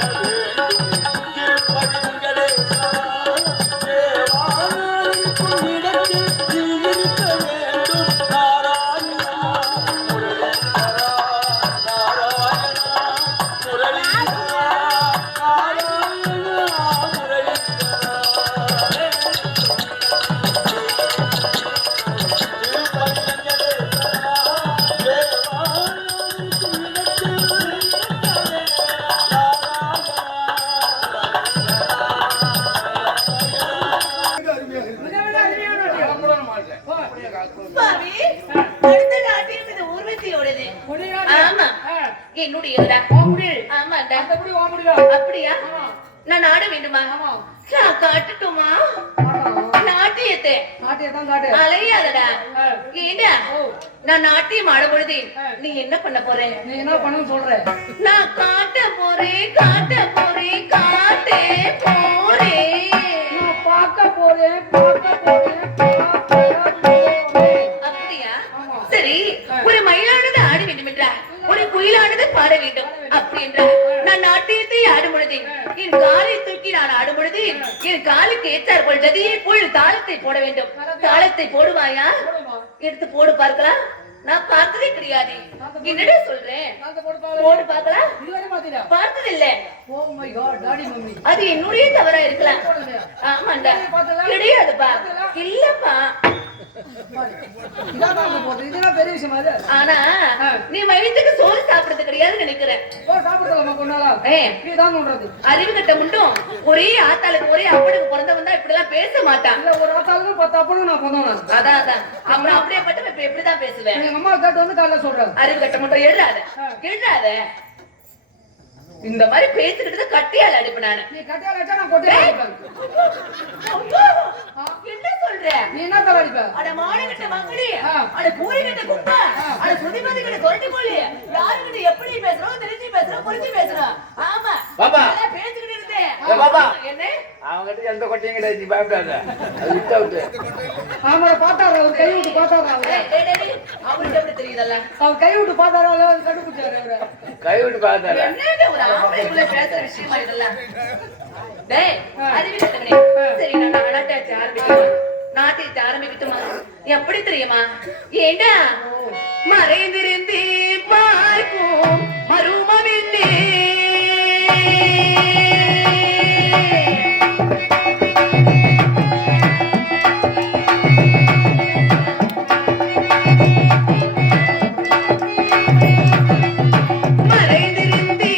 சுவாமி, அப்படியா? நான் ஆட வேண்டுமா? நான் காட்டட்டுமா? நாட்டியத்தை. அலையாதடா. ஏண்டா? நான் நாட்டியம் ஆட பொழுது நீ என்ன பண்ண போற? நீ என்ன பண்ணு சொல்ற? நான் காட்ட போறேன் காட்ட போறேன் காலுக்கு ஏற்றார் போல் ஜதியை போல் தாளத்தை போட வேண்டும். தாளத்தை போடுவாயா. எடுத்து போடு பார்க்கலாம் நான் பார்த்ததே கிடையாது. என்னடா சொல்றேன். போடு பார்க்கலாம் daddy mummy. அது என்னுடைய தவறா இருக்கலாம்? ஆமாண்டா. பார்த்ததா? கிடையாதுப்பா. இல்லப்பா. ஆனா நீ வயிற்றுக்கு சோறு சாப்பிடுறது கிடையாதுன்னு நினைக்கிறேன். அறிவு கட்ட முண்டும். ஒரே ஆத்தாளுக்கு ஒரே அப்பனுக்கு பிறந்தவன் தான் இப்படி எல்லாம் பேச மாட்டான். ஒரு ஆத்தாளுக்கு பத்து அப்பனும் நான்? அதான் அதான். அப்புறம் அப்படியே பட்டு இப்ப எப்படிதான் பேசுவேன்? எங்க அம்மா கேட்டு வந்து காலைல அறிவு கட்ட முட்டும் எழுதாத எழுதாத இந்த மாதிரி பேசிக்கிட்டு கட்டியால அடிப்பு நானு. நீ கட்டியால வச்சா நான் கொட்டி என்ன நீ என்ன அட. அட குப்பை. அட கிட்ட கொரட்டி மொழி யாருக்கிட்ட எப்படி பேசுறோம்? தெரிஞ்சு பேசுறோம் புரிஞ்சு பேசுறோம். ஆமா. பாப்பா. நல்லா பேசிக்கிட்டு இருந்தேன் ஏ பாப்பா. என்ன? அவங்ககிட்ட எந்த கொட்டையும் கிடையாது நீ பயப்படாத. அது விட்டு அவுட்டு அவரை பார்த்தாரு? அவர் கை விட்டு அவருக்கு எப்படி தெரியுதல்ல அவர் கை விட்டு பார்த்தாரு? அவர் கண்டுபிடிச்சாரு அவரு? கை விட்டு பார்த்தால என்னங்க ஒரு ஆம்பளைக்குள்ள பேசுற விஷயமா இதெல்லாம்? டேய் சரி எப்படி தெரியுமா? ஏண்டா? மறைந்திருந்து பார்க்கும் மருமவில்லே மறைந்திருந்து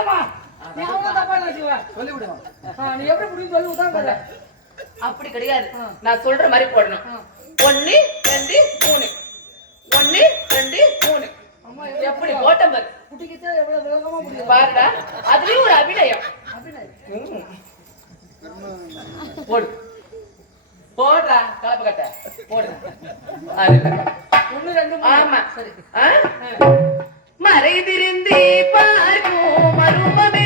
சாலத்தம்மா நீ அவ்வளவு தப்பா நினைச்சுவ சொல்லி விடுவா நீ எப்படி புடின்னு சொல்லி விட்டா கதை அப்படி கிடையாது. நான் சொல்ற மாதிரி போடணும். ஒண்ணு ரெண்டு மூணு. ஒண்ணு ரெண்டு மூணு. எப்படி போட்டம் பாரு. குட்டிக்கிச்சா எவ்வளவு விளக்கமா முடியும் பாருடா அதுலயும் ஒரு அபிநயம். அப்படின்னு போடு. போடுறா கலப்பு கட்ட. போடு அது ஒண்ணு ரெண்டு. ஆமா. சரி. ஆ? மறைந்திருந்தே பார்க்கும் மருமமில்லே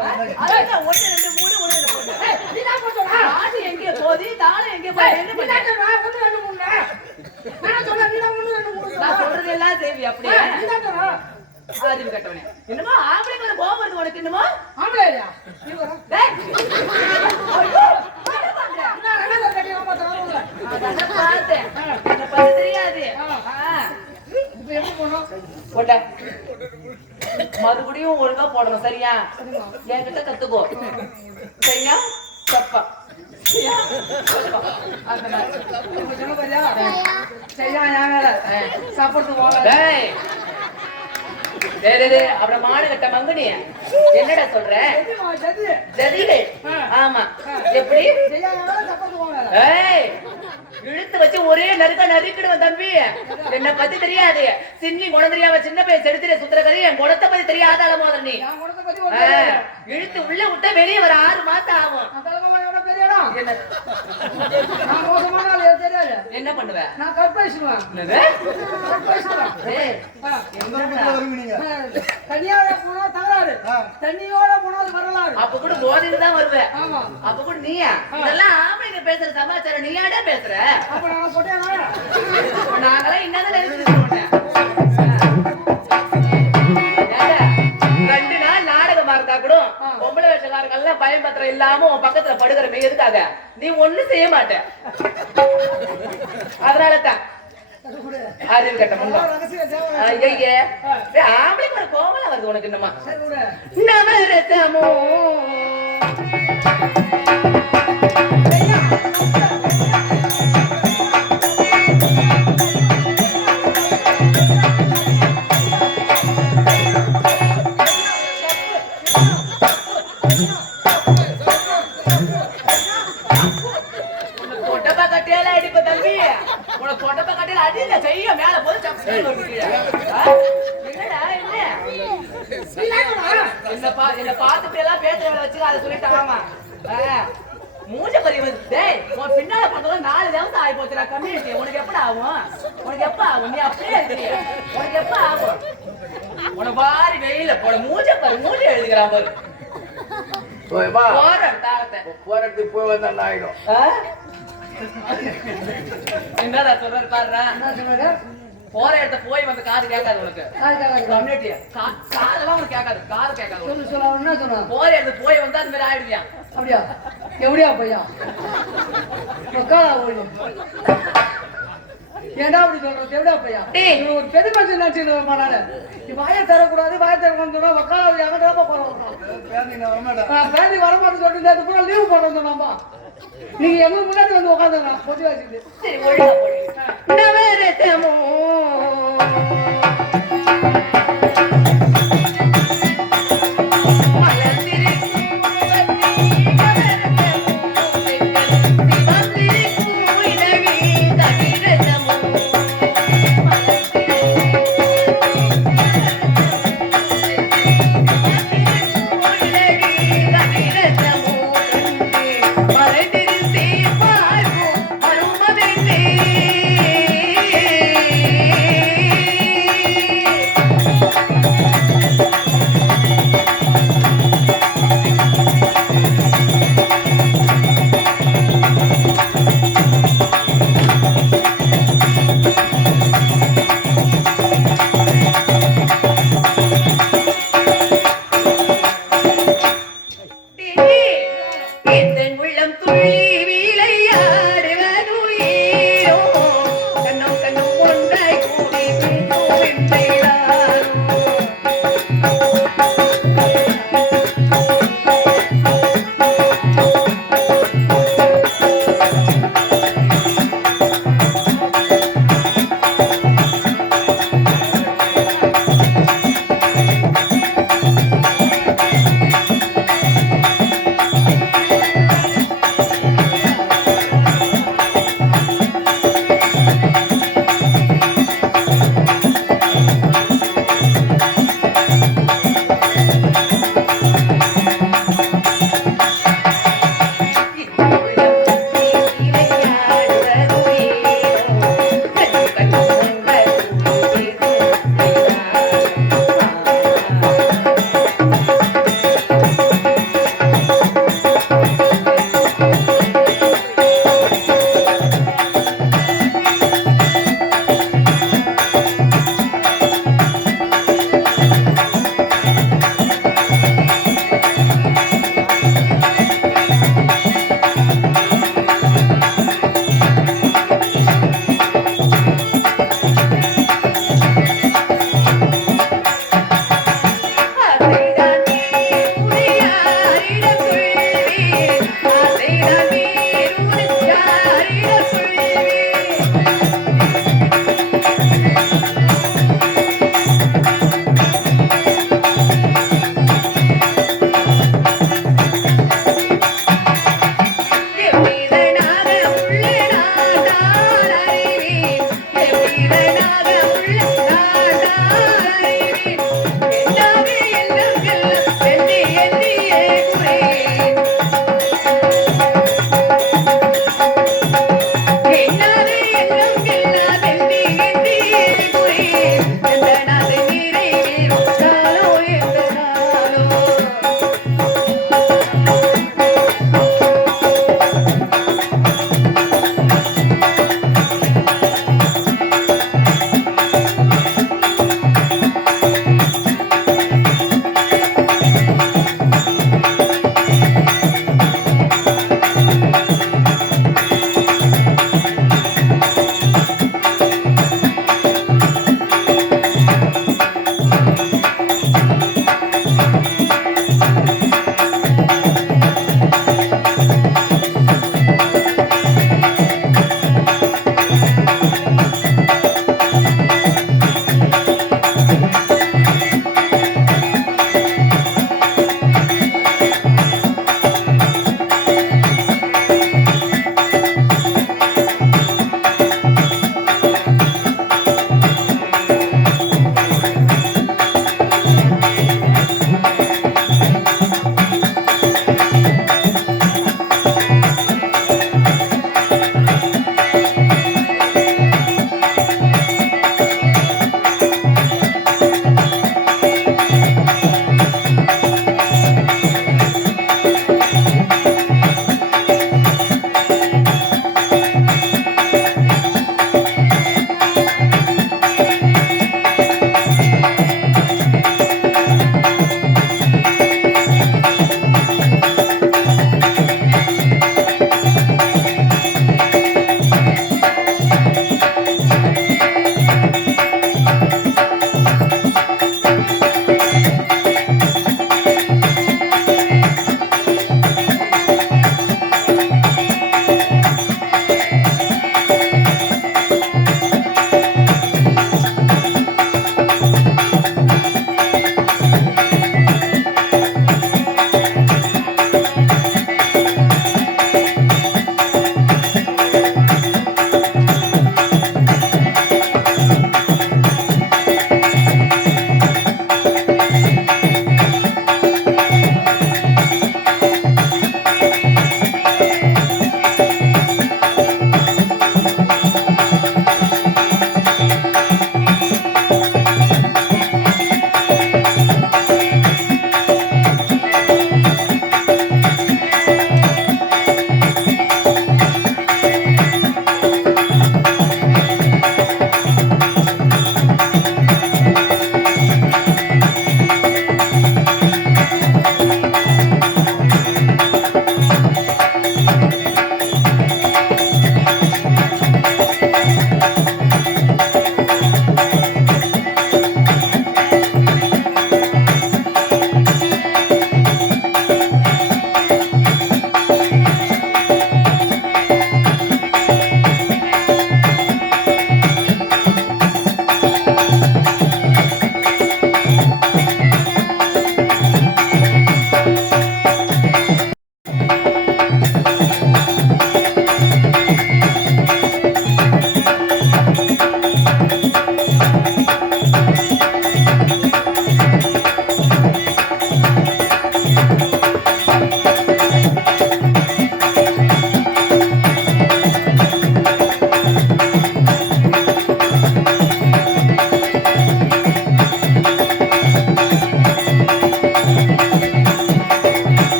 அதான் ஒண்ணு ரெண்டு மூணு ஒண்ணு ரெண்டு போடு. நீ தான் எங்கே தாளம் எங்கே என்ன ஒண்ணு, ரெண்டு, மூணு. நான் நீ தான் ஒண்ணு, ரெண்டு, மூணு நான் சொல்றது எல்லாம் தேவி அப்படியே நீ தான் கட்டவனே என்னமோ ஆம்பளை ஒரு கோபம் வருது உனக்கு என்னமோ ஆம்பளை இல்லையா? நீ டேய் ஐயோ, என்ன பண்ற? நான் பார்த்தேன் தெரியாது ஆ. இப்ப எப்படி போகணும்? போட்ட. மறுபடியும் ஒழுங்கா போடணும் சரியா? என்கிட்ட கத்துக்கோ. சரியா? தப்பா. என்னடா சொல்ற? ஆமா. எப்படி? இழுத்து வச்சு ஒரே நறுக்க நறுக்கிடுவேன் தம்பி. என்ன பத்தி தெரியாது. சின்னி குணம் தெரியாம சின்ன பையன் செடுத்துற சுத்துற கதை என் குணத்தை பத்தி தெரியாத அலமோதர் நீ? என் குணத்தை பத்தி ஒரு ஆ, தெரியாது. இழுத்து உள்ள விட்டா வெளியே வர ஆறு மாசம் ஆகும். இடம்? என்ன நான் மோசமான ஆளு, எனக்கு தெரியாது. என்ன பண்ணுவ நான். என்னடா? தனியாவே போனா தகராறு. தண்ணியோட போனா அது வரலாறு. அப்ப கூட போதையில தான் வருவேன் ஆமா. அப்ப கூட நீயா? இதெல்லாம் ஆம்பளைங்க பேசுற சமாச்சாரம். நீயாடா பேசுற? அப்ப நான் போட்டேன் நாங்களாம் என்னதான் இருக்கோம் வேஷக்காரங்க எல்லாம் பயம் பத்திரம் இல்லாம உன் பக்கத்துல படுக்கிறமே எதுக்காக? நீ ஒண்ணும் செய்ய மாட்ட. அதனால தான் அறிவு கட்ட முன்னம் ரகசிய சேவை ஐயே ஆம்பளைக்கு ஒரு கோவம் வருது உனக்கு என்னமா சரி உனக்கு கொட்டப்பா கட்டியால அடியில செய்ய மேல போது என்னடா என்ன? என்ன பா என்ன பார்த்துட்டு எல்லாம் பேசுறவங்கள வச்சு அதை சொல்லிட்டு ஆமா. ஆ, மூஞ்ச பதிவு டேய் உன் பின்னால பார்த்தவங்க நாலு தேவசம் ஆகி போச்சுடா கம்யூனிட்டி. உனக்கு எப்பட ஆகும்? உனக்கு எப்ப ஆகும்? நீ அப்படியே இருக்கிறிய உனக்கு எப்ப ஆகும்? உன பாரி வெயில போட. மூஞ்ச பாரு மூஞ்ச எழுதுகிறான் பாரு. போற போய் வந்தா என்ன ஆயிடும்? என்னடா சொல்றாரு பாருடா? போற இடத்த போய் வந்து காது கேட்காது உனக்கு. காது காதெல்லாம் உனக்கு கேட்காது. காது கேட்காது. சொல்லு சொல்லு என்ன சொன்னான் போற இடத்துக்கு போய் வந்து அது மாதிரி ஆயிடுவியா அப்படியா? எப்படியா பையா? ஓடி ஏன்டா அப்படி சொல்றது? எப்படியா பையா ஒரு பெரிய மனுஷன் நினைச்சுட்டு மாட்டாங்க நீ வாயை தரக்கூடாது வாயை தரக்கூடாது சொன்னா உக்காளா எங்கிட்ட போறோம் பேந்தி வரமாட்டேன்னு சொல்லிட்டு நேத்து பூரா லீவு போட சொன்னாம்பா நீங்க எங்க முன்னாடி வந்து உட்காந்துங்க பொத்தி வச்சுட்டு சரி